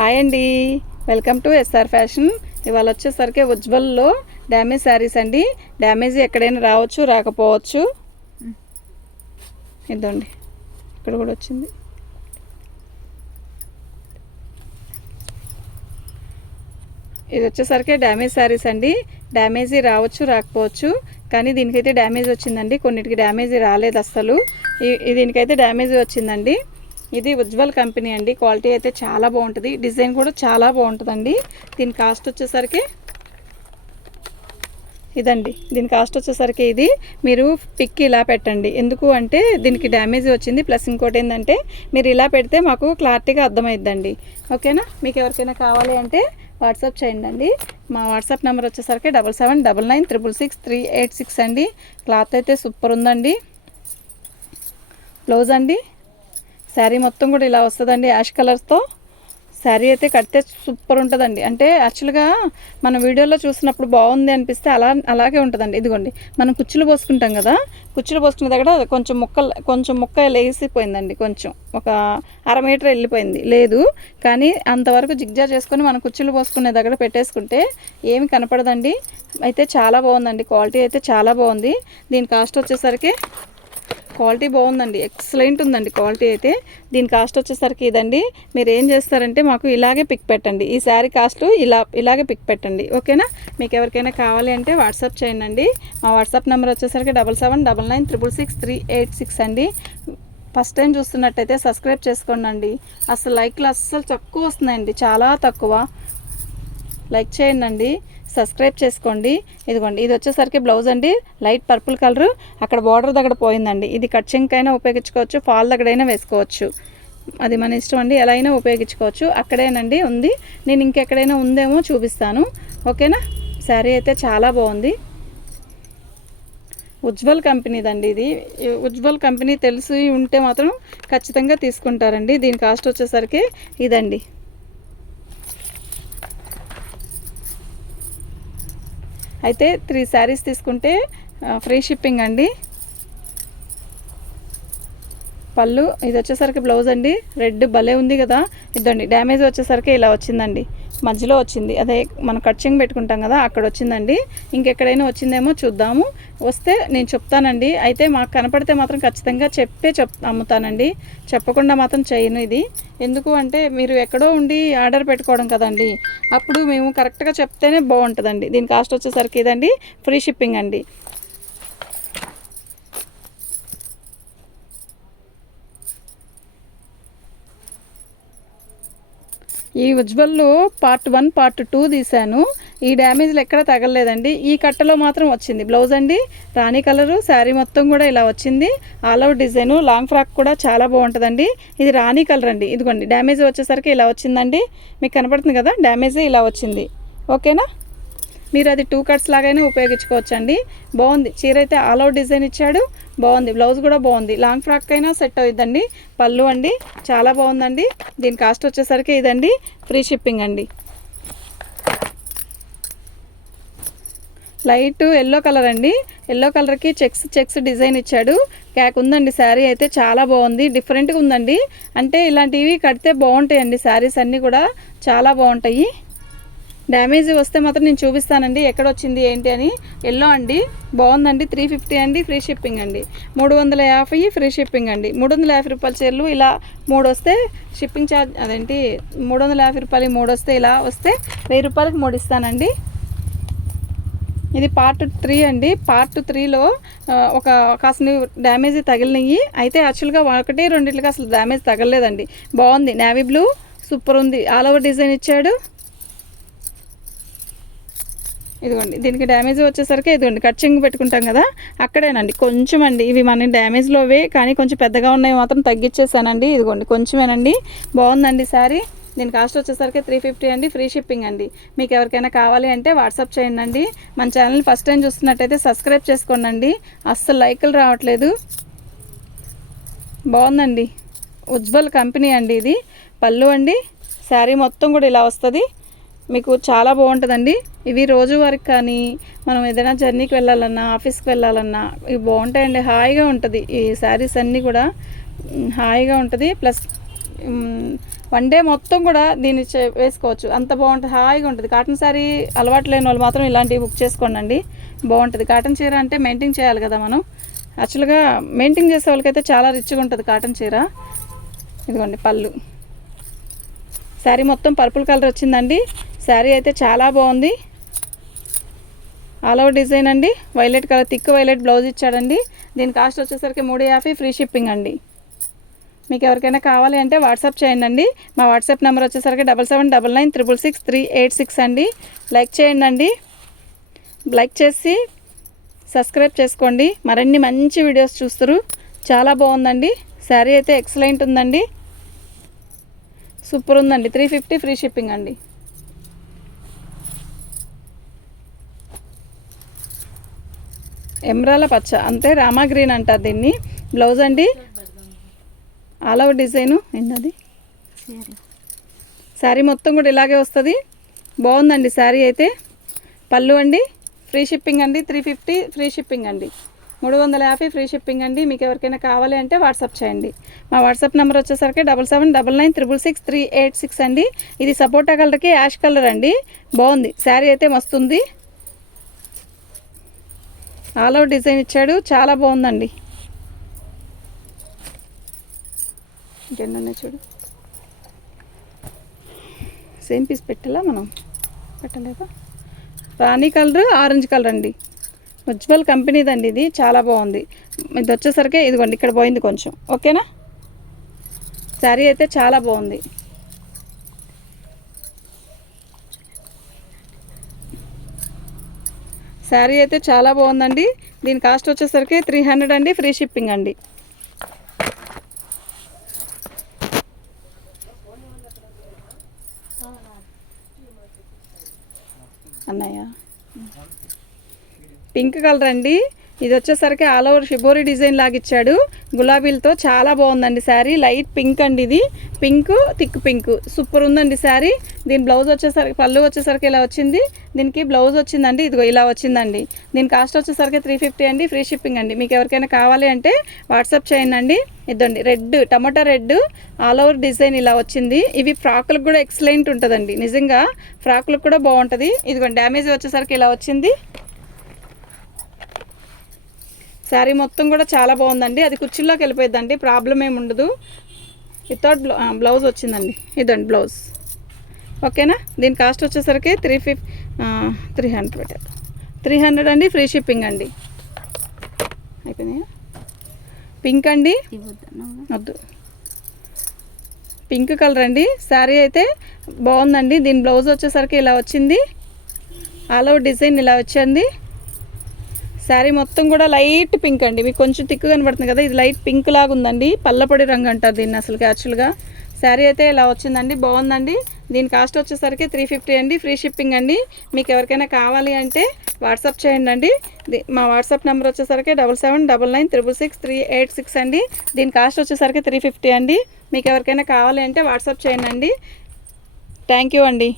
Hi అండి. Welcome to SR fashion ఇవాళ వచ్చేసరికి ఉజ్వల్లో డ్యామేజ్ శారీస్ అండి. డ్యామేజ్ ఎక్కడైనా రావచ్చు రాకపోవచ్చు. ఇదండి ఇక్కడ కూడా వచ్చింది. ఇది వచ్చేసరికి డ్యామేజ్ శారీస్ అండి. డ్యామేజీ రావచ్చు రాకపోవచ్చు. కానీ దీనికైతే డ్యామేజ్ వచ్చిందండి. కొన్నిటికి డ్యామేజ్ రాలేదు అస్సలు. ఈ దీనికైతే డ్యామేజ్ వచ్చిందండి. ఇది ఉజ్వల్ కంపెనీ అండి. క్వాలిటీ అయితే చాలా బాగుంటుంది. డిజైన్ కూడా చాలా బాగుంటుందండి. దీని కాస్ట్ వచ్చేసరికి ఇదండి. దీని కాస్ట్ వచ్చేసరికి ఇది. మీరు పిక్ ఇలా పెట్టండి. ఎందుకు అంటే దీనికి డ్యామేజ్ వచ్చింది. ప్లస్ ఇంకోటి ఏంటంటే మీరు ఇలా పెడితే మాకు క్లారిటీగా అర్థమైద్దండి. ఓకేనా? మీకు ఎవరికైనా కావాలి అంటే వాట్సాప్ చేయండి అండి. మా వాట్సాప్ నెంబర్ వచ్చేసరికి double seven double nine triple six three eight six అండి. క్లాత్ అయితే సూపర్ ఉందండి. బ్లౌజ్ అండి. శారీ మొత్తం కూడా ఇలా వస్తుందండి యాష్ కలర్స్తో శారీ అయితే కడితే సూపర్ ఉంటుందండి. అంటే యాక్చువల్గా మన వీడియోలో చూసినప్పుడు బాగుంది అనిపిస్తే అలా అలాగే ఉంటుందండి. ఇదిగోండి మనం కుచ్చులు పోసుకుంటాం కదా కుచ్చులు పోసుకునే దగ్గర కొంచెం ముక్క కొంచెం ముక్క లేసిపోయిందండి కొంచెం. ఒక అర మీటర్ వెళ్ళిపోయింది. లేదు కానీ అంతవరకు జిగ్జా చేసుకొని మనం కుచ్చులు పోసుకునే దగ్గర పెట్టేసుకుంటే ఏమి కనపడదండి. అయితే చాలా బాగుందండి. క్వాలిటీ అయితే చాలా బాగుంది. దీని కాస్ట్ వచ్చేసరికి క్వాలిటీ బాగుందండి. ఎక్సలెంట్ ఉందండి క్వాలిటీ అయితే. దీని కాస్ట్ వచ్చేసరికి ఇదండి. మీరు ఏం చేస్తారంటే మాకు ఇలాగే పిక్ పెట్టండి. ఈ శారీ కాస్ట్ ఇలా ఇలాగే పిక్ పెట్టండి. ఓకేనా? మీకు ఎవరికైనా కావాలి అంటే వాట్సాప్ చేయండి మా వాట్సాప్ నెంబర్ వచ్చేసరికి double seven double nine triple six three eight six అండి. ఫస్ట్ టైం చూస్తున్నట్టయితే సబ్స్క్రైబ్ చేసుకోండి అసలు లైక్లు అస్సలు తక్కువ వస్తున్నాయండి. చాలా తక్కువ. లైక్ చేయండి సబ్స్క్రైబ్ చేసుకోండి. ఇదిగోండి ఇది వచ్చేసరికి బ్లౌజ్ అండి. Light purple colour. అక్కడ బార్డర్ దగ్గర పోయిందండి. ఇది కట్ అయినా ఉపయోగించుకోవచ్చు ఫాల్ దగ్గరైనా వేసుకోవచ్చు. అది మన ఇష్టం అండి. ఎలా అయినా ఉపయోగించుకోవచ్చు. అక్కడేనండి ఉంది. నేను ఇంకెక్కడైనా ఉందేమో చూపిస్తాను. ఓకేనా? శారీ అయితే చాలా బాగుంది. ఉజ్వల్ కంపెనీదండి ఇది. ఉజ్వల్ కంపెనీ తెలిసి ఉంటే మాత్రం ఖచ్చితంగా తీసుకుంటారండి. దీని కాస్ట్ వచ్చేసరికి ఇదండి. అయితే త్రీ శారీస్ తీసుకుంటే ఫ్రీ షిప్పింగ్ అండి. పళ్ళు ఇది వచ్చేసరికి బ్లౌజ్ అండి. రెడ్ భలే ఉంది కదా. ఇదండి డ్యామేజ్ వచ్చేసరికి ఇలా వచ్చిందండి. మధ్యలో వచ్చింది. అదే మనం కట్చింగ్ పెట్టుకుంటాం కదా అక్కడ వచ్చిందండి. ఇంకెక్కడైనా వచ్చిందేమో చూద్దాము. వస్తే నేను చెప్తానండి. అయితే మాకు కనపడితే మాత్రం ఖచ్చితంగా చెప్పే చెప్ అమ్ముతానండి. చెప్పకుండా మాత్రం చేయను ఇది. ఎందుకు అంటే మీరు ఎక్కడో ఉండి ఆర్డర్ పెట్టుకోవడం కదండి. అప్పుడు మేము కరెక్ట్గా చెప్తేనే బాగుంటుందండి. దీని కాస్ట్ వచ్చేసరికి ఇదండి ఫ్రీ షిప్పింగ్ అండి. ఈ ఉజ్వల్లో పార్ట్ వన్ పార్ట్ టూ తీశాను. ఈ డ్యామేజ్లు ఎక్కడ తగలలేదండి. ఈ కట్టలో మాత్రం వచ్చింది. బ్లౌజ్ అండి రాణి కలరు శారీ మొత్తం కూడా ఇలా వచ్చింది. All out design long frock కూడా చాలా బాగుంటుందండి. ఇది రాణి కలర్ అండి. ఇదిగోండి డ్యామేజ్ వచ్చేసరికి ఇలా వచ్చిందండి. మీకు కనపడుతుంది కదా డ్యామేజ్ ఇలా వచ్చింది. ఓకేనా? మీరు అది టూ కట్స్ లాగానే ఉపయోగించుకోవచ్చండి. బాగుంది. చీర అయితే ఆల్ అవుట్ డిజైన్ ఇచ్చాడు. బాగుంది. బ్లౌజ్ కూడా బాగుంది. లాంగ్ ఫ్రాక్ అయినా సెట్ అవుతుందండి. పళ్ళు అండి. చాలా బాగుందండి. దీని కాస్ట్ వచ్చేసరికి ఇదండి. ఫ్రీ షిప్పింగ్ అండి. లైట్ ఎల్లో కలర్ అండి. ఎల్లో కలర్కి చెక్స్ చెక్స్ డిజైన్ ఇచ్చాడు. క్యాక్ ఉందండి. శారీ అయితే చాలా బాగుంది. డిఫరెంట్గా ఉందండి. అంటే ఇలాంటివి కడితే బాగుంటాయండి. శారీస్ అన్నీ కూడా చాలా బాగుంటాయి. డ్యామేజ్ వస్తే మాత్రం నేను చూపిస్తానండి. ఎక్కడ వచ్చింది ఏంటి అని. ఎల్లో అండి బాగుందండి. త్రీ ఫిఫ్టీ అండి ఫ్రీ షిప్పింగ్ అండి. మూడు వందల యాభై ఫ్రీ షిప్పింగ్ అండి. మూడు వందల యాభై రూపాయల చీరలు ఇలా మూడు వస్తే షిప్పింగ్ ఛార్జ్ అదేంటి? మూడు వందల యాభై రూపాయలు మూడు వస్తే ఇలా వస్తే వెయ్యి రూపాయలకి మూడు ఇస్తానండి. ఇది పార్ట్ త్రీ అండి. పార్ట్ త్రీలో ఒక కాసిన డ్యామేజ్ తగిలినవి అయితే యాక్చువల్గా ఒకటి రెండింటికి అసలు డ్యామేజ్ తగలలేదండి. బాగుంది. నేవీ బ్లూ సూపర్ ఉంది. ఆల్ ఓవర్ డిజైన్ ఇచ్చాడు. ఇదిగోండి దీనికి డ్యామేజ్ వచ్చేసరికి ఇదిగోండి కట్చింగ్ పెట్టుకుంటాం కదా అక్కడేనండి. కొంచెం అండి ఇవి మన డ్యామేజ్లోవే కానీ కొంచెం పెద్దగా ఉన్నాయి మాత్రం తగ్గించేసానండి ఇదిగోండి కొంచెమేనండి. బాగుందండి సారీ దీని కాస్ట్ వచ్చేసరికి త్రీ ఫిఫ్టీ అండి ఫ్రీ షిప్పింగ్ అండి. మీకు ఎవరికైనా కావాలి అంటే వాట్సాప్ చేయండి అండి మన ఛానల్ని ఫస్ట్ టైం చూస్తున్నట్టయితే సబ్స్క్రైబ్ చేసుకోండి అండి అస్సలు లైకులు రావట్లేదు. బాగుందండి. ఉజ్వల్ కంపెనీ అండి ఇది. పళ్ళు అండి. శారీ మొత్తం కూడా ఇలా వస్తుంది. మీకు చాలా బాగుంటుందండి. ఇవి రోజువారికి కానీ మనం ఏదైనా జర్నీకి వెళ్ళాలన్నా ఆఫీస్కి వెళ్ళాలన్నా ఇవి బాగుంటాయండి. హాయిగా ఉంటుంది ఈ శారీస్ అన్నీ కూడా. హాయిగా ఉంటుంది. ప్లస్ వన్ డే మొత్తం కూడా దీన్ని చే- వేసుకోవచ్చు. అంత బాగుంటుంది. హాయిగా ఉంటుంది. కాటన్ శారీ అలవాటు లేని వాళ్ళు మాత్రం ఇలాంటివి బుక్ చేసుకోండి అండి బాగుంటుంది. కాటన్ చీర అంటే మెయింటైన్ చేయాలి కదా మనం. యాక్చువల్గా మెయింటైన్ చేసే వాళ్ళకైతే చాలా రిచ్గా ఉంటుంది కాటన్ చీర. ఇదిగోండి పళ్ళు. శారీ మొత్తం పర్పుల్ కలర్ వచ్చిందండి. శారీ అయితే చాలా బాగుంది. ఆల్ ఓవర్ డిజైన్ అండి. Violet colour thick violet blouse ఇచ్చాడండి. దీని కాస్ట్ వచ్చేసరికి మూడు యాభై ఫ్రీ షిప్పింగ్ అండి. మీకు ఎవరికైనా కావాలి అంటే వాట్సాప్ చేయండి అండి. మా వాట్సాప్ నెంబర్ వచ్చేసరికి double seven double nine triple six three eight six అండి. లైక్ చేయండి అండి. లైక్ చేసి సబ్స్క్రైబ్ చేసుకోండి. మరిన్ని మంచి వీడియోస్ చూస్తారు. చాలా బాగుందండి. శారీ అయితే ఎక్సలెంట్ ఉందండి. సూపర్ ఉందండి. త్రీ ఫిఫ్టీ ఫ్రీ షిప్పింగ్ అండి. ఎమ్రాల పచ్చ. అంతే రామా గ్రీన్ అంటారు దీన్ని. బ్లౌజ్ అండి? All over design. ఏంటది? శారీ మొత్తం కూడా ఇలాగే వస్తుంది. బాగుందండి శారీ అయితే. పళ్ళు అండి ఫ్రీ షిప్పింగ్ అండి త్రీ ఫిఫ్టీ ఫ్రీ షిప్పింగ్ అండి. మూడు వందల యాభై ఫ్రీ షిప్పింగ్ అండి. మీకు ఎవరికైనా కావాలి అంటే వాట్సాప్ చేయండి. మా వాట్సాప్ నెంబర్ వచ్చేసరికి double seven double nine triple six three eight six అండి. ఇది సపోటా కలర్కి యాష్ కలర్ అండి. బాగుంది. శారీ అయితే మస్తుంది. ఆల్ ఓవర్ డిజైన్ ఇచ్చాడు. చాలా బాగుందండి. ఇంకెన్నున్నాయి చూడు. సేమ్ పీస్ పెట్టాలా మనం? పెట్టలేదా? రాణి కలర్ ఆరెంజ్ కలర్ అండి. ఉజ్వల్ కంపెనీదండి ఇది. చాలా బాగుంది. ఇది వచ్చేసరికి ఇదిగోండి ఇక్కడ పోయింది కొంచెం. ఓకేనా? శారీ అయితే చాలా బాగుంది. శారీ అయితే చాలా బాగుందండి. దీని కాస్ట్ వచ్చేసరికి త్రీ హండ్రెడ్ అండి ఫ్రీ షిప్పింగ్ అండి. అన్నయ్య. పింక్ కలర్ అండి. ఇది వచ్చేసరికి ఆల్ ఓవర్ షిబోరి డిజైన్ లాగా ఇచ్చాడు. గులాబీలతో చాలా బాగుందండి శారీ. లైట్ పింక్ అండి ఇది. Pink thick pink. సూపర్ ఉందండి శారీ. దీని బ్లౌజ్ వచ్చేసరికి పళ్ళు వచ్చేసరికి ఇలా వచ్చింది. దీనికి బ్లౌజ్ వచ్చిందండి. ఇదిగో ఇలా వచ్చిందండి. దీని కాస్ట్ వచ్చేసరికి త్రీ ఫిఫ్టీ అండి. ఫ్రీ షిప్పింగ్ అండి. మీకు ఎవరికైనా కావాలి అంటే వాట్సాప్ చేయండి అండి. ఇదండి రెడ్ టమాటా రెడ్. ఆల్ ఓవర్ డిజైన్ ఇలా వచ్చింది. ఇవి ఫ్రాకులకు కూడా ఎక్సలెంట్ ఉంటుందండి. నిజంగా ఫ్రాకులకు కూడా బాగుంటుంది. ఇదిగోండి డ్యామేజ్ వచ్చేసరికి ఇలా వచ్చింది. శారీ మొత్తం కూడా చాలా బాగుందండి. అది కుర్చీలోకి వెళ్ళిపోయిందండి ప్రాబ్లం ఏమి ఉండదు. వితౌట్ బ్లౌజ్ వచ్చిందండి. ఇదండి బ్లౌజ్. ఓకేనా? దీని కాస్ట్ వచ్చేసరికి త్రీ ఫిఫ్ త్రీ హండ్రెడ్. త్రీ హండ్రెడ్ అండి ఫ్రీ షిప్పింగ్ అండి. అయిపోయినాయా? పింక్ అండి? వద్దు. పింక్ కలర్ అండి. శారీ అయితే బాగుందండి. దీని బ్లౌజ్ వచ్చేసరికి ఇలా వచ్చింది. ఆల్ ఓవర్ డిజైన్ ఇలా వచ్చింది శారీ మొత్తం కూడా లైట్ పింక్ అండి. మీకు కొంచెం తిక్కు కనబడుతుంది కదా ఇది లైట్ పింక్ లాగా ఉందండి. పల్లపొడి రంగు అంటారు దీన్ని అసలు యాక్చువల్గా శారీ అయితే ఇలా వచ్చిందండి బాగుందండి. దీని కాస్ట్ వచ్చేసరికి త్రీ ఫిఫ్టీ అండి ఫ్రీ షిప్పింగ్ అండి. మీకు ఎవరికైనా కావాలి అంటే వాట్సాప్ చేయండి అండి. మా వాట్సాప్ నెంబర్ వచ్చేసరికి double seven double nine triple six three eight six అండి. దీని కాస్ట్ వచ్చేసరికి త్రీ ఫిఫ్టీ అండి. మీకు ఎవరికైనా కావాలి అంటే వాట్సాప్ చేయండి అండి. థ్యాంక్ యూ అండి.